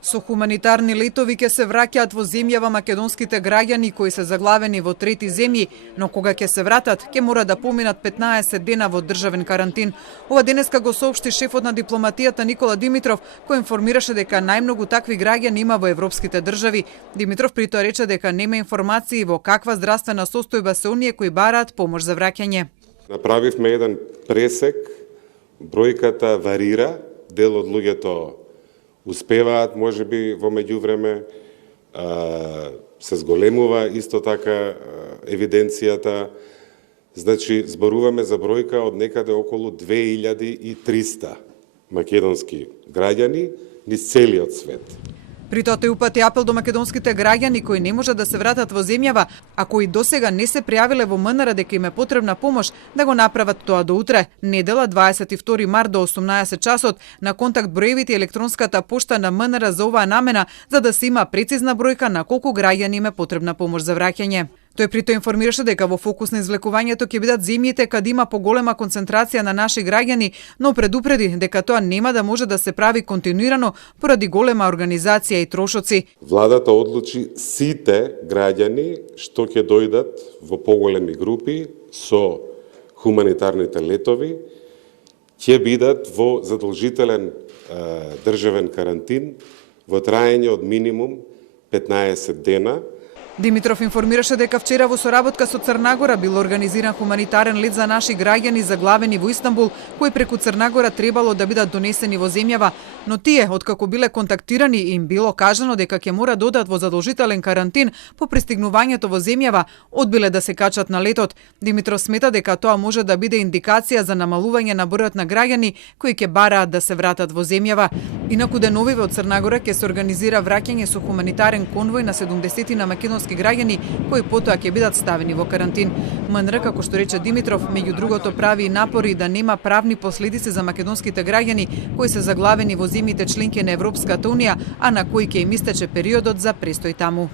Со хуманитарни летови ќе се враќаат во земјава македонските граѓани кои се заглавени во трети земји, но кога ќе се вратат, ќе мора да поминат 15 дена во државен карантин. Ова денеска го соопшти шефот на дипломатијата Никола Димитров, кој информираше дека најмногу такви граѓани има во европските држави. Димитров при тоа рече дека нема информации во каква здравствена состојба се оние кои бараат помош за враќање. Направивме еден пресек, бројката варира, дел од луѓето успеваат, можеби во меѓувреме, се зголемува исто така евиденцијата. Значи, зборуваме за бројка од некаде околу 2300 македонски граѓани низ целиот свет. При тоа тој упати апел до македонските граѓани кои не можат да се вратат во земјава, а кои досега не се пријавиле во МНР дека им е потребна помош, да го направат тоа до утре, недела 22 март до 18 часот, на контакт броевите и електронската пошта на МНР за оваа намена, за да се има прецизна бројка на колку граѓани им е потребна помош за враќање. Тој при тоа информираше дека во фокус на извлекувањето ќе бидат земјите каде има поголема концентрација на наши граѓани, но предупреди дека тоа нема да може да се прави континуирано поради голема организација и трошоци. Владата одлучи сите граѓани што ќе дојдат во поголеми групи со хуманитарните летови ќе бидат во задолжителен државен карантин во траење од минимум 15 дена. Димитров информираше дека вчера во соработка со Црнагора бил организиран хуманитарен лет за наши граѓани заглавени во Истанбул, кои преку Црнагора требало да бидат донесени во земјава, но тие, откако биле контактирани, им било кажано дека ќе мора да одат во задолжителен карантин по пристигнувањето во земјава, одбиле да се качат на летот. Димитров смета дека тоа може да биде индикација за намалување на бројот на граѓани кои ќе бараат да се вратат во земјава. Инаку деновиве од Црнагора ќе се организира враќање со хуманитарен конвој на 70 на македонски граѓани кои потоа ќе бидат ставени во карантин. МНР, како што рече Димитров, меѓу другото прави и напори да нема правни последици за македонските граѓани кои се заглавени во земјите членки на Европската унија, а на кои ќе им истече периодот за престој таму.